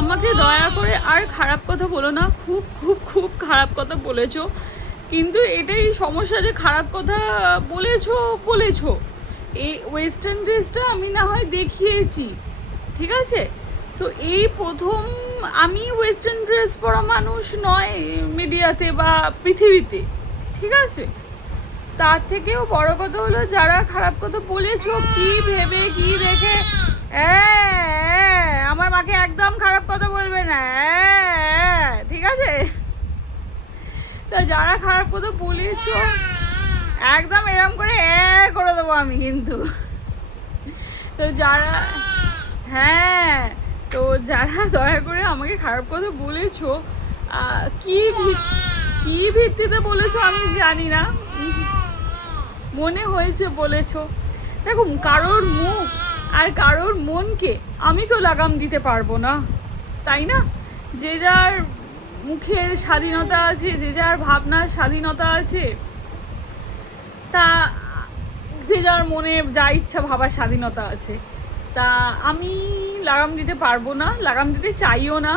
আমাকে দয়া করে আর খারাপ কথা বলো না, খুব খুব খুব খারাপ কথা বলেছো, কিন্তু এটাই সমস্যা যে খারাপ কথা বলেছো। এই ওয়েস্টার্ন ড্রেসটা আমি না হয় দেখিয়েছি, ঠিক আছে, তো এই প্রথম আমি ওয়েস্টার্ন ড্রেস পরা মানুষ নয় মিডিয়াতে বা পৃথিবীতে, ঠিক আছে। তার থেকেও বড় কথা হলো যারা খারাপ কথা বলেছো কি ভেবে কি দেখে, আমার মাকে একদম খারাপ কথা বলবে না, ঠিক আছে। তা যারা খারাপ কথা বলেছো একদম এরকম করে করে দেবো আমি কিন্তু। তো যারা হ্যাঁ, তো যারা দয়া করে আমাকে খারাপ কথা বলেছো, কি ভিত্তিতে বলেছো আমি জানি না, মনে হয়েছে বলেছো। দেখো, কারোর মুখ আর কারোর মনকে আমি তো লাগাম দিতে পারবো না, তাই না। যে যার মুখের স্বাধীনতা আছে, যে যার ভাবনার স্বাধীনতা আছে, তা যে যার মনে যা ইচ্ছা ভাবার স্বাধীনতা আছে, তা আমি লাগাম দিতে পারবো না, লাগাম দিতে চাইও না।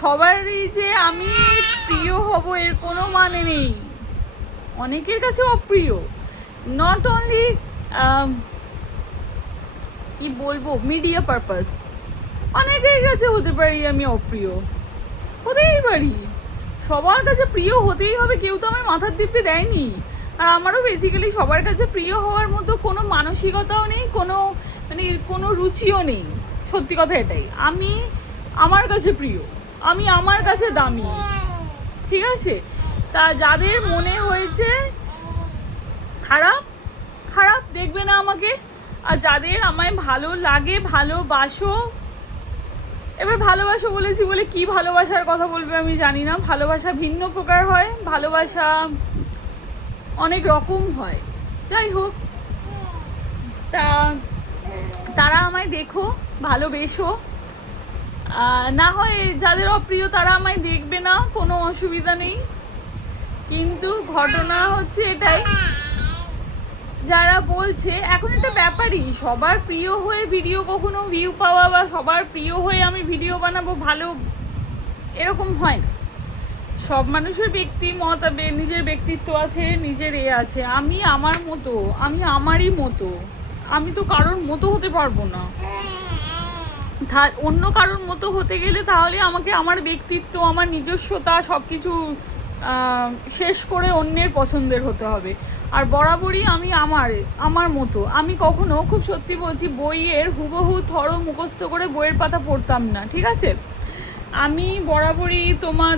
সবারই যে আমি প্রিয় হব এর কোনো মানে নেই, অনেকের কাছে অপ্রিয়, নট অনলি কি বলবো মিডিয়া পারপাস, অনেকের কাছে হতে পারি আমি অপ্রিয়, হতেই পারি, সবার কাছে প্রিয় হতেই হবে, কেউ তো আমার মাথার দিব্যে দেয়নি। আর আমারও বেসিক্যালি সবার কাছে প্রিয় হওয়ার মতো কোনো মানসিকতাও নেই, কোনো রুচিও নেই, সত্যি কথা এটাই। আমি আমার কাছে প্রিয়, আমি আমার কাছে দামি, ঠিক আছে। তা যাদের মনে হয়েছে খারাপ খারাপ দেখবে না আমাকে, আর যাদের আমায় ভালো লাগে ভালোবাসো, এবার ভালোবাসো বলেছি বলে কি ভালোবাসার কথা বলবে আমি জানি না, ভালোবাসা ভিন্ন প্রকার হয়, ভালোবাসা অনেক রকম হয়, যাই হোক। তা তারা আমায় দেখো, ভালোবেসো, না হয় যাদের অপ্রিয় তারা আমায় দেখবে না, কোনো অসুবিধা নেই। কিন্তু ঘটনা হচ্ছে এটাই, যারা বলছে এখন একটা ব্যাপারই, সবার প্রিয় হয়ে ভিডিও কখনো ভিউ পাওয়া বা সবার প্রিয় হয়ে আমি ভিডিও বানাবো ভালো এরকম হয় না। সব মানুষের ব্যক্তিমত, নিজের ব্যক্তিত্ব আছে, নিজের আছে। আমি আমার মতো, আমি আমারই মতো, আমি তো কারোর মতো হতে পারবো না। অন্য কারোর মতো হতে গেলে তাহলে আমাকে আমার ব্যক্তিত্ব, আমার নিজস্বতা সব কিছু শেষ করে অন্যের পছন্দের হতে হবে। আর বরাবরই আমি আমার মতো, আমি কখনো, খুব সত্যি বলছি, বইয়ের হুবহু মুখস্থ করে বইয়ের পাতা পড়তাম না, ঠিক আছে। আমি বরাবরই তোমার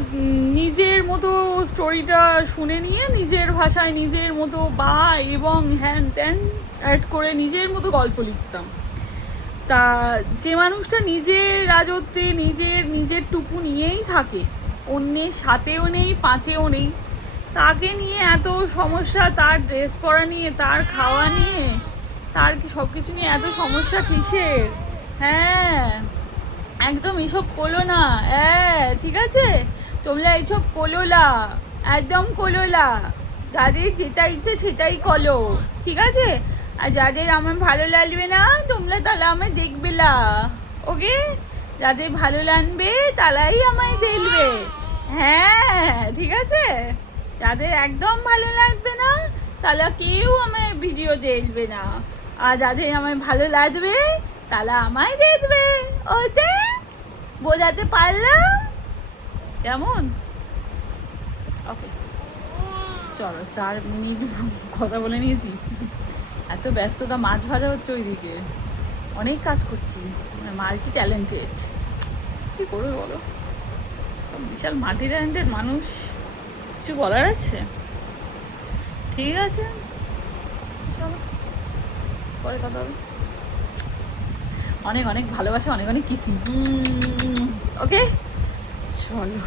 নিজের মতো স্টোরিটা শুনে নিয়ে নিজের ভাষায় নিজের মতো এবং হ্যান ত্যান অ্যাড করে নিজের মতো গল্প লিখতাম। তা যে মানুষটা নিজের রাজত্বে নিজের টুকু নিয়েই থাকে, অন্যের সাথেও নেই পাঁচেও নেই, তাকে নিয়ে এত সমস্যা, তার ড্রেস পরা নিয়ে, তার খাওয়া নিয়ে, তার সব কিছু নিয়ে এত সমস্যা কিসের? হ্যাঁ, একদম এসব করো না, ঠিক আছে, তোমরা এইসব করো না, একদম করো না। যাদের যেটা ইচ্ছে সেটাই করো, ঠিক আছে। আর যাদের আমার ভালো লাগবে না তোমরা তাহলে আমায় দেখবে না, ওকে। যাদের ভালো লাগবে তারাই আমায় দেখবে, হ্যাঁ ঠিক আছে। যাদের একদম ভালো লাগবে না তারা কেউ আমায় ভিডিও দেখবে না, আর যাদের আমায় ভালো লাগবে তারা আমায় দেখবে, ওতে বোঝাতে পারলাম কেমন? ওকে, চলো 4 মিনিট কথা বলে নিয়েছি। এত ব্যস্ততা, মাছ ভাজা হচ্ছে ওইদিকে, অনেক কাজ করছি, মাল্টি ট্যালেন্টেড, কী করবে বলো, বিশাল মাল্টি ট্যালেন্টেড মানুষ, কিছু বলার আছে? ঠিক আছে, চলো পরে কথা হবে। অনেক অনেক ভালোবাসা, অনেক অনেক কিসিং, ওকে চলো।